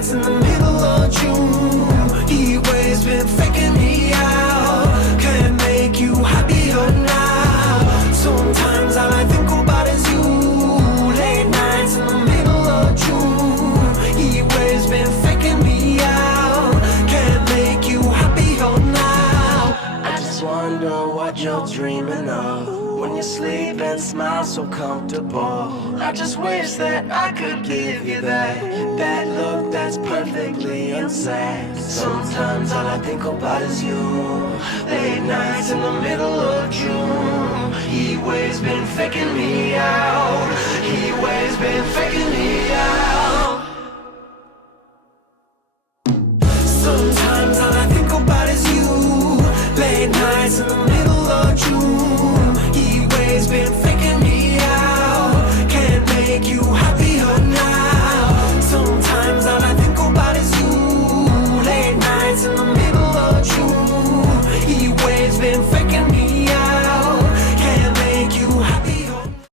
nights in the middle of June. He waves been faking me out. Can't make you happier now. Sometimes all I think about is you. Late nights in the middle of June. He waves been faking me out. Can't make you happier now. I just wonder what you're dreaming of when you sleep and smile so comfortable. I just wish that I could give you that look that's perfectly unsaid. Sometimes all I think about is you. Late nights in the middle of June. He waves been faking me out. He waves been faking